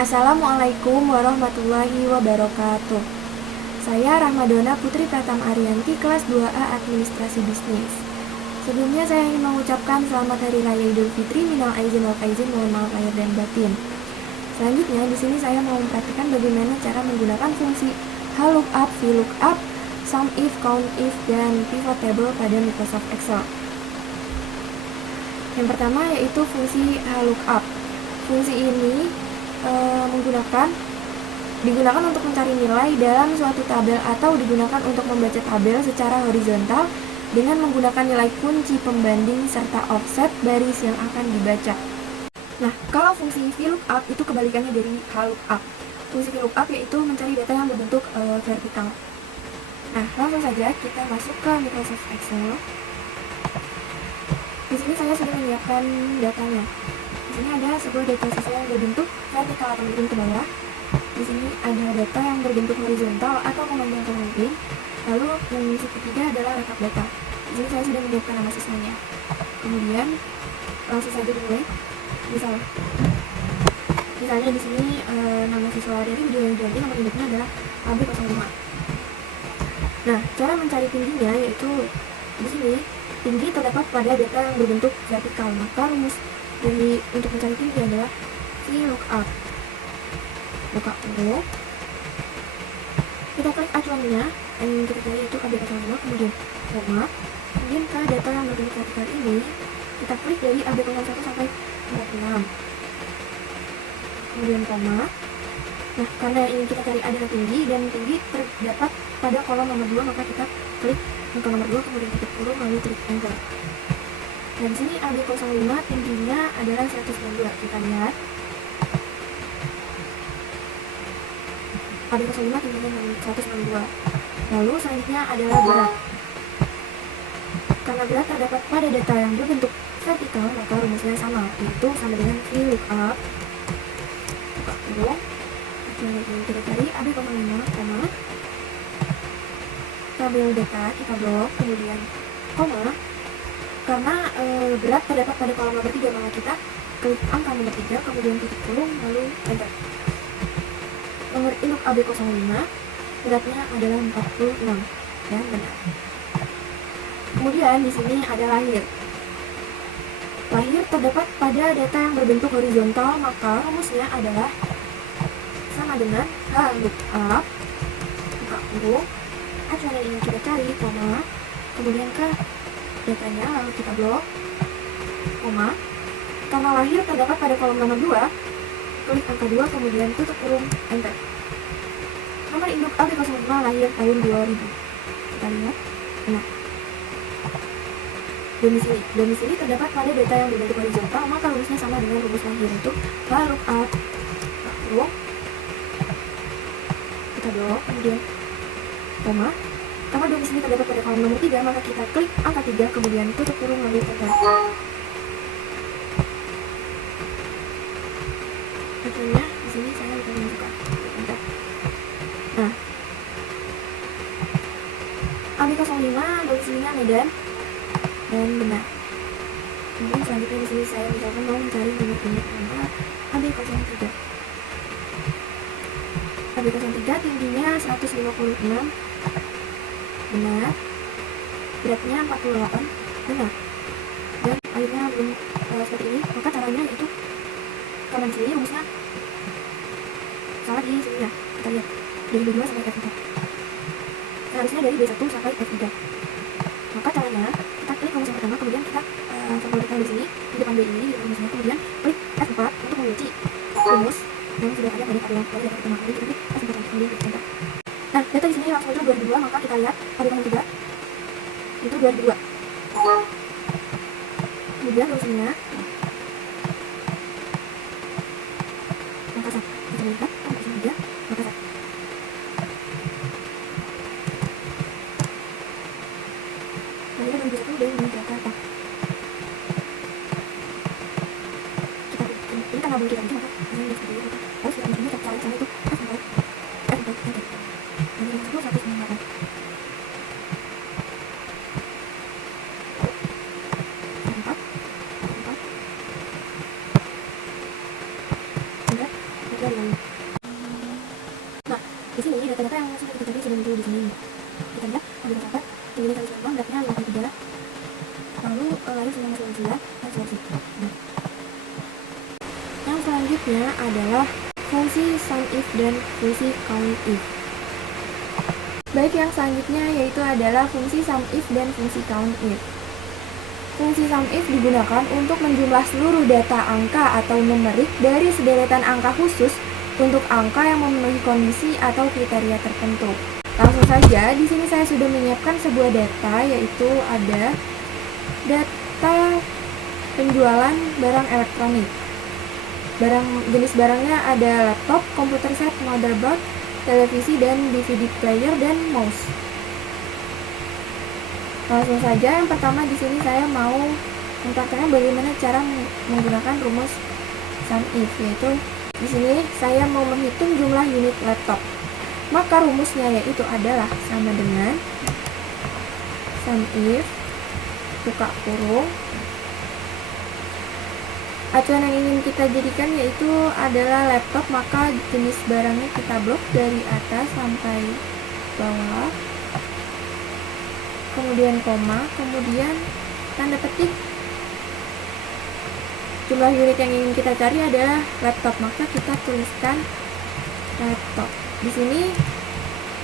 Assalamualaikum warahmatullahi wabarakatuh. Saya Rahmadona Putri Pratama Ariyanti, kelas 2A Administrasi Bisnis. Sebelumnya saya ingin mengucapkan selamat Hari Raya Idul Fitri, minal aizin wal faizin, mohon maaf lahir dan batin. Selanjutnya di sini saya mau mempraktikkan bagaimana cara menggunakan fungsi lookup, VLOOKUP, SUMIF, COUNTIF, dan pivot table pada Microsoft Excel. Yang pertama yaitu fungsi lookup. Fungsi ini digunakan untuk mencari nilai dalam suatu tabel atau digunakan untuk membaca tabel secara horizontal dengan menggunakan nilai kunci pembanding serta offset baris yang akan dibaca. Nah, kalau fungsi VLOOKUP itu kebalikannya dari lookup. Fungsi VLOOKUP yaitu mencari data yang berbentuk vertikal. Nah, langsung saja kita masuk ke Microsoft Excel. Di sini saya sudah menyiapkan datanya. Di sini ada sebuah data siswa yang berbentuk vertikal atau miring ke bawah. Di sini ada data yang berbentuk horizontal atau memanjang ke samping. Lalu yang ketiga adalah rekap data. Di sini saya sudah menyiapkan nama siswanya. Kemudian langsung saja dimulai. Misalnya di sini nama siswa dari video yang diambil nomor induknya adalah AB05. Nah, cara mencari tingginya yaitu di sini tinggi terdapat pada data yang berbentuk vertikal. Maka rumus dari untuk mencari tinggi adalah VLOOKUP. Buka dulu. Kita klik acuannya yang kita cari yaitu AB05, kemudian koma, kemudian ke data yang berbentuk vertikal ini kita klik dari AB01 sampai 46, kemudian koma. Nah, karena yang ingin kita cari adalah tinggi dan tinggi terdapat pada kolom nomor 2, maka kita klik angka nomor 2 kemudian titik kurung lalu klik enter. Dan di sini AB05 tingginya adalah 192. Kita lihat AB05 tingginya 192. Lalu selanjutnya adalah berat. Karena berat terdapat pada data yang berbentuk vertikal, maka rumusnya sama, yaitu sama dengan VLOOKUP. Buka dulu. Yang kita cari AB05, tabel data kita blok, kemudian koma. Karena berat terdapat pada kolom nomor 3, maka kita klik angka nomor 3, kemudian titik kurung, lalu enter. Nomor induk AB05, beratnya adalah 46, dan benar. Kemudian di sini ada lahir. Lahir terdapat pada data yang berbentuk horizontal, maka rumusnya adalah sama dengan lookup. Buka kurung, acuan yang ingin kita cari, koma, kemudian ke datanya, lalu kita blok, koma. Karena lahir terdapat pada kolom nomor 2, klik angka 2, kemudian tutup kurung, enter. Nomor induk AB05 lahir tahun 2000. Kita lihat, nah. Domisili terdapat pada data yang berbentuk horizontal, maka rumusnya sama dengan rumus lahir, yaitu lookup. Kurung, kita blok, kemudian koma. Karena domisili terdapat pada kolom nomor 3, maka kita klik angka 3, kemudian tutup kurung lalu enter. Akhirnya di sini saya akan menunjukkan enter. Nah, AB05 domisilinya Medan dan benar. Kemudian selanjutnya di sini saya misalkan mau mencari nomor nama AB03. AB03 tingginya 156, benar. Beratnya 48, benar. Dan akhirnya belum seperti ini, maka caranya itu karena di sini rumusnya salah di sini ya. Kita lihat dari B2 sampai F4. Seharusnya dari B1 sampai F3. Maka caranya kita klik rumus yang pertama, kemudian kita tempelkan di sini di depan B ini, di depan rumusnya, kemudian klik F4 untuk mengunci rumus yang sudah ada pada tabel dari data pertama. Kemudian kita klik F4 kemudian klik enter. Nah, data di sini langsung muncul 2002, maka kita lihat AB03 itu 2002. Kemudian rumusnya Makassar. Kita lihat AB03 Makassar. Lalu 2001 dan Jakarta. Kita ini karena belum kita bikin, maka ini seperti itu. Harus kita bikinnya cari sana itu F4 enter. Jadi yang 10 198. Enter. Ambil dapat, pilih kali sama, beratnya 53. Lalu lari semua solusinya, dan solusi. Yang selanjutnya adalah fungsi SUMIF dan fungsi COUNTIF. Baik, yang selanjutnya yaitu adalah fungsi SUMIF dan fungsi COUNTIF. Fungsi SUMIF digunakan untuk menjumlah seluruh data angka atau numerik dari sederetan angka khusus untuk angka yang memenuhi kondisi atau kriteria tertentu. Langsung saja, di sini saya sudah menyiapkan sebuah data, yaitu ada data penjualan barang elektronik. Jenis barangnya ada laptop, komputer set, motherboard, televisi, dan DVD player, dan mouse. Langsung saja, yang pertama di sini saya mau mempraktekkan bagaimana cara menggunakan rumus SUMIF, yaitu di sini saya mau menghitung jumlah unit laptop. Maka rumusnya yaitu adalah sama dengan SUMIF buka kurung. Acuan yang ingin kita jadikan yaitu adalah laptop, maka jenis barangnya kita blok dari atas sampai bawah, kemudian koma, kemudian tanda petik. Jumlah unit yang ingin kita cari adalah laptop, maka kita tuliskan laptop. Di sini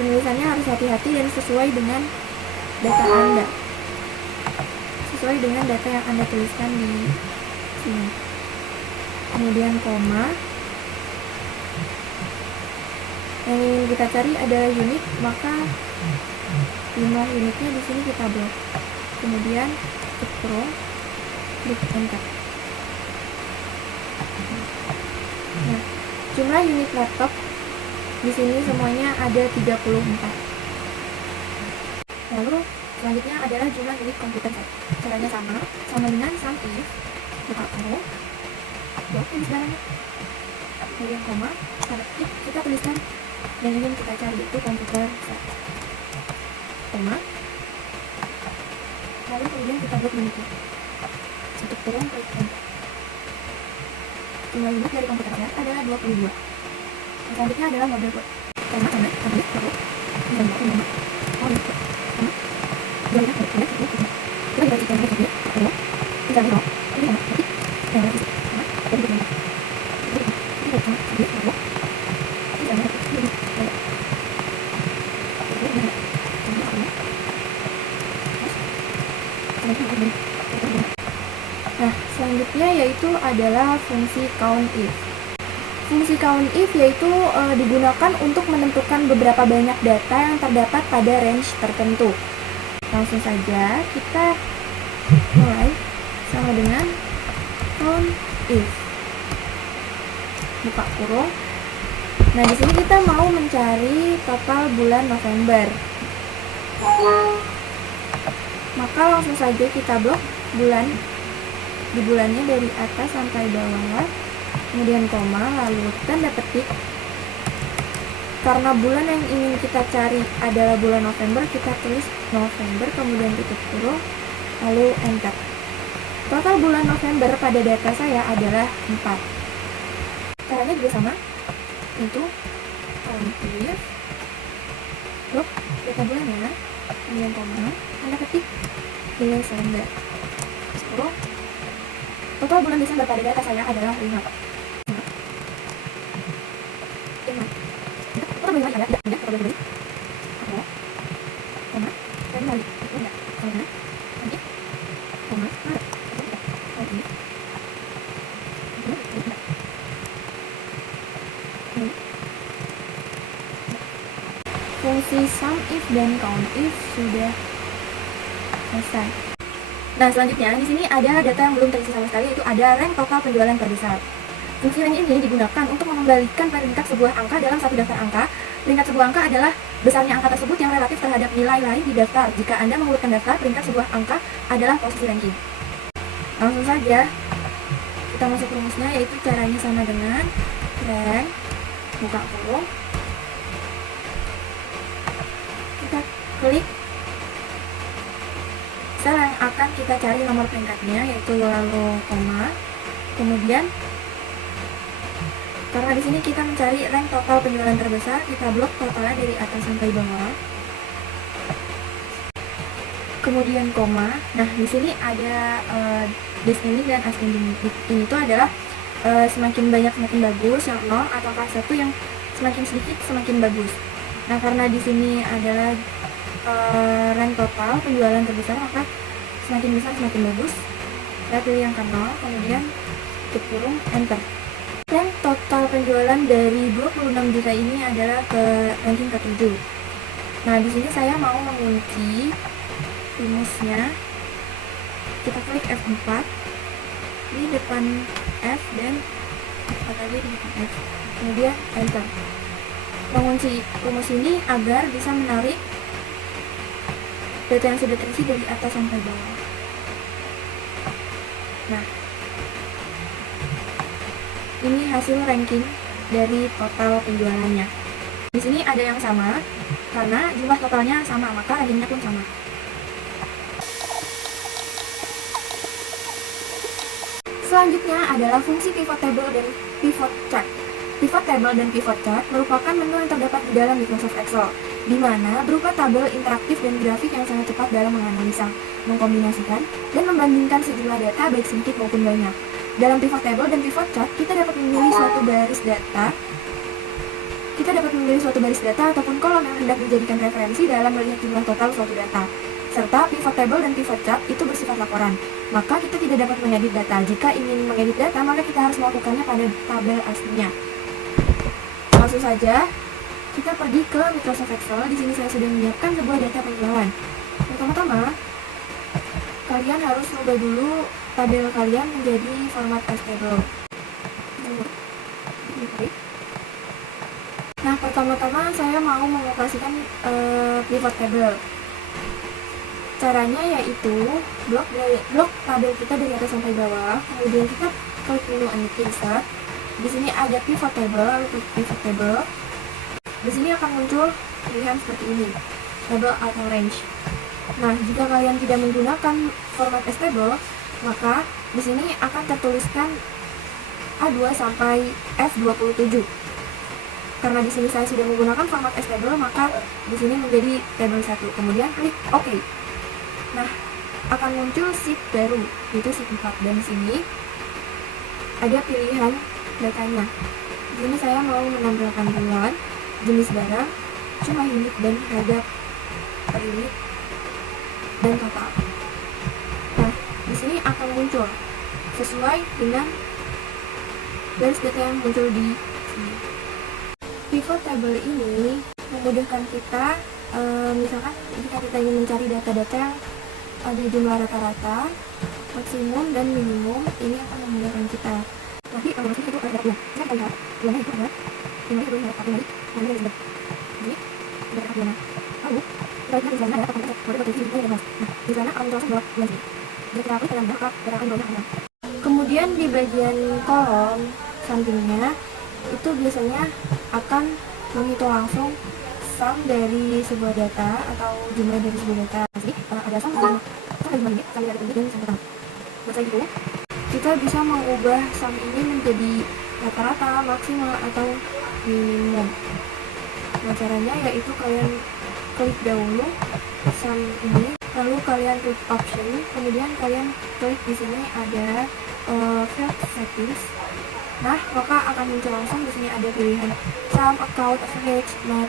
penulisannya harus hati-hati dan sesuai dengan data Anda, sesuai dengan data yang Anda tuliskan di sini. Kemudian koma. Yang ingin kita cari adalah unit, maka jumlah unitnya di sini kita blok. Kemudian klik kurung, klik enter. Nah, jumlah unit laptop di sini semuanya ada 34. Lalu selanjutnya adalah jumlah unit komputer set. Caranya sama dengan SUMIF buka kurung, blok jenis barangnya, kemudian koma, tanda petik, kita tuliskan yang ingin kita cari itu komputer set, koma, lalu kemudian kita blok unitnya, tutup kurung, klik enter. Jumlah unit dari komputer set adalah 22. Selanjutnya adalah motherboard. Koma, tanda, ambil, blok, dan blok, koma, ambil, koma, jumlah unit, kita bisa cek yang blok, blok, kita blok, ini koma, ketik, yang blok, koma, jadi blok, ini koma, ambil, blok, ini jangan, ini, blok, nah, selanjutnya yaitu adalah fungsi COUNTIF. Fungsi COUNTIF yaitu digunakan untuk menentukan beberapa banyak data yang terdapat pada range tertentu. Langsung saja kita mulai sama dengan COUNTIF. Buka kurung. Nah, di sini kita mau mencari total bulan November. Maka langsung saja kita blok di bulannya dari atas sampai bawah, kemudian koma, lalu tanda petik. Karena bulan yang ingin kita cari adalah bulan November, kita tulis November, kemudian tutup kurung, lalu enter. Total bulan November pada data saya adalah 4. Caranya juga sama, itu COUNTIF, blok data bulannya, kemudian koma, tanda petik, Desember, kurung. Total bulan Desember pada data saya adalah 5. Total bulan ada tidak total bulan. Oke. Koma. Dan lagi. Enggak. Koma. Oke. Koma. Oke. Fungsi SUMIF dan COUNTIF sudah selesai. Nah, selanjutnya di sini ada data yang belum terisi sama sekali, yaitu ada rank total penjualan terbesar. Fungsi rank ini digunakan untuk mengembalikan peringkat sebuah angka dalam satu daftar angka. Peringkat sebuah angka adalah besarnya angka tersebut yang relatif terhadap nilai lain di daftar. Jika Anda mengurutkan daftar, peringkat sebuah angka adalah posisi ranking. Langsung saja kita masuk rumusnya, yaitu caranya sama dengan rank buka kurung. Kita klik sel yang akan kita cari nomor peringkatnya, yaitu lalu koma, kemudian karena di sini kita mencari rank total penjualan terbesar, kita blok totalnya dari atas sampai bawah, kemudian koma. Nah, di sini ada descending dan ascending. Ini tuh adalah semakin banyak semakin bagus, yang 0 atau kelas 1 yang semakin sedikit semakin bagus. Nah, karena di sini adalah rank total penjualan terbesar, maka semakin besar semakin bagus. Saya pilih yang ke 0, kemudian tutup kurung, enter. Rank total penjualan dari 26 juta ini adalah ke ranking ke-7. Nah, di sini saya mau mengunci rumusnya. Kita klik F4 di depan F dan F4 lagi di depan F, kemudian enter. Mengunci rumus ini agar bisa menarik data yang sudah terisi dari atas sampai bawah. Nah, ini hasil ranking dari total penjualannya. Di sini ada yang sama karena jumlah totalnya sama, maka rankingnya pun sama. Selanjutnya adalah fungsi pivot table dan pivot chart. Pivot table dan pivot chart merupakan menu yang terdapat di dalam Microsoft Excel, di mana berupa tabel interaktif dan grafik yang sangat cepat dalam menganalisa, mengkombinasikan, dan membandingkan sejumlah data baik sedikit maupun banyak. Dalam pivot table dan pivot chart, kita dapat memilih suatu baris data ataupun kolom yang hendak dijadikan referensi dalam melihat jumlah total suatu data. Serta pivot table dan pivot chart itu bersifat laporan. Maka kita tidak dapat mengedit data. Jika ingin mengedit data, maka kita harus melakukannya pada tabel aslinya. Langsung saja kita pergi ke Microsoft Excel. Di sini saya sudah menyiapkan sebuah data penjualan. Pertama-tama, kalian harus ubah dulu tabel kalian menjadi format as table. Nah, pertama-tama saya mau mengoperasikan pivot table. Caranya yaitu blok tabel kita dari atas sampai bawah, kemudian kita klik menu insert. Di sini ada pivot table, lalu klik pivot table. Di sini akan muncul pilihan seperti ini, table atau range. Nah, jika kalian tidak menggunakan format as table, maka di sini akan tertuliskan A2 sampai F27. Karena di sini saya sudah menggunakan format as table, maka di sini menjadi table 1. Kemudian klik OK. Nah, akan muncul sheet baru, yaitu sheet 4. Dan di sini ada pilihan datanya. Di sini saya mau menampilkan bulan, jenis barang, jumlah unit, dan harga per unit, dan total. Nah, di sini akan muncul sesuai dengan garis data yang muncul di sini. Pivot table ini memudahkan kita, misalkan jika kita ingin mencari data-data yang ada jumlah rata-rata, maksimum, dan minimum, ini akan memudahkan kita. Tapi kalau masih itu ada bulan, kita lihat bulannya itu adalah bulannya itu adalah April, bulannya itu jadi berapa bulan. Lalu kita lihat di sana ada apa pada posisi itu ya mas. Nah, di sana akan terasa berapa bulan sih. Jadi kita dalam berapa bulannya ada. Kemudian di bagian kolom sampingnya itu biasanya akan menghitung langsung sum dari sebuah data atau jumlah dari sebuah data. Jadi ada sum dari jumlah ini sampai dari ini sampai tahu. Masa itu kita bisa mengubah sum ini menjadi rata-rata, maksimal, atau minimum. Nah, caranya yaitu kalian klik dahulu sum ini, lalu kalian klik option, kemudian kalian klik di sini ada field settings. Nah, maka akan muncul langsung di sini ada pilihan sum, account, average, max,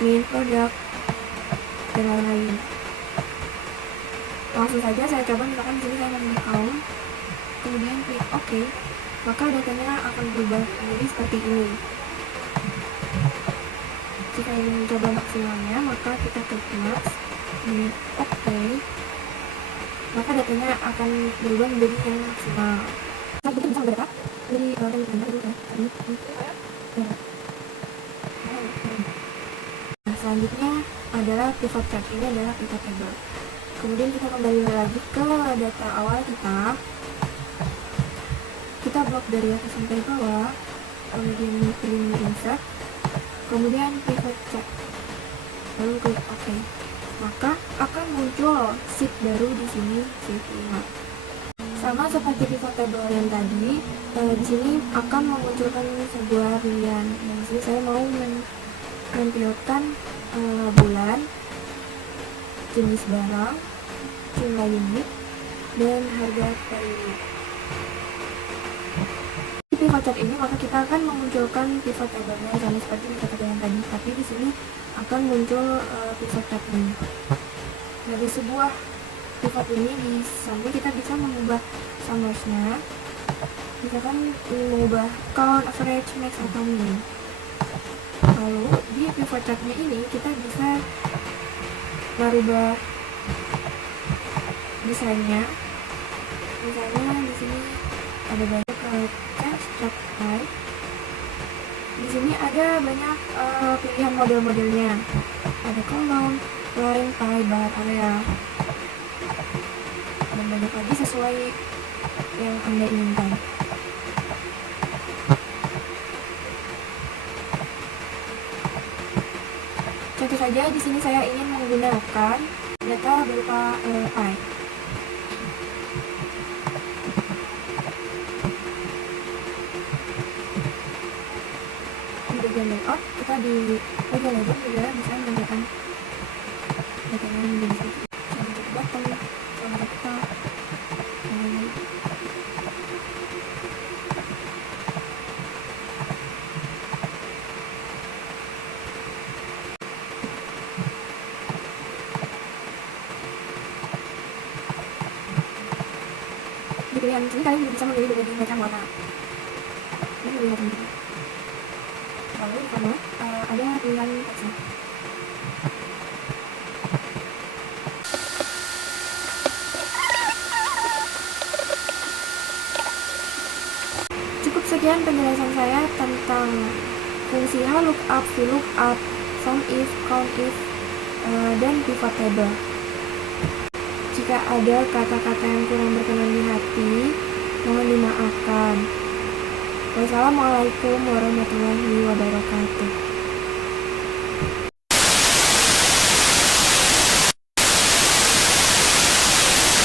min, product, dan lain-lain. Langsung saja saya coba, misalkan di sini saya memilih account, kemudian klik OK, maka datanya akan berubah menjadi seperti ini. Jika ingin mencoba maksimalnya, maka kita klik max, kemudian OK, maka datanya akan berubah menjadi yang maksimal. Nah, betul bisa berapa? Jadi nah, selanjutnya adalah pivot chart. Ini adalah pivot table. Kemudian kita kembali lagi ke data awal kita. Kita blok dari atas sampai bawah, kemudian pilih insert, kemudian pivot chart, lalu klik OK. Maka akan muncul sheet baru di sini, sheet 5. Sama seperti pivot table yang tadi, di sini akan memunculkan sebuah pilihan. Nah, di sini saya mau menampilkan bulan, jenis barang, jumlah unit, dan harga per unit. Di pivot chart ini maka kita akan memunculkan pivot table-nya sama seperti di kata yang tadi, tapi di sini akan muncul pivot chart-nya. Dari sebuah pivot ini di samping kita bisa mengubah summers-nya, misalkan mengubah count, average, max, atau min. Lalu di pivot chart-nya ini kita bisa merubah desainnya. Misalnya di sini ada banyak change chart type. Di sini ada banyak pilihan model-modelnya. Ada column, line, pie, bar, area, dan banyak lagi sesuai yang Anda inginkan. Contoh saja di sini saya ingin menggunakan data berupa pie. Di bagian layout, kita di bagian layout juga bisa menambahkan datanya menjadi seperti contoh button, contoh top, di pilihan sini kalian juga bisa memilih berbagai macam warna dan melihat sendiri. Lalu di sana ada pilihan teksnya. Cukup sekian penjelasan saya tentang fungsi lookup, VLOOKUP, SUMIF, COUNTIF, dan pivot table. Jika ada kata-kata yang kurang berkenan di hati, mohon dimaafkan. Wassalamualaikum warahmatullahi wabarakatuh.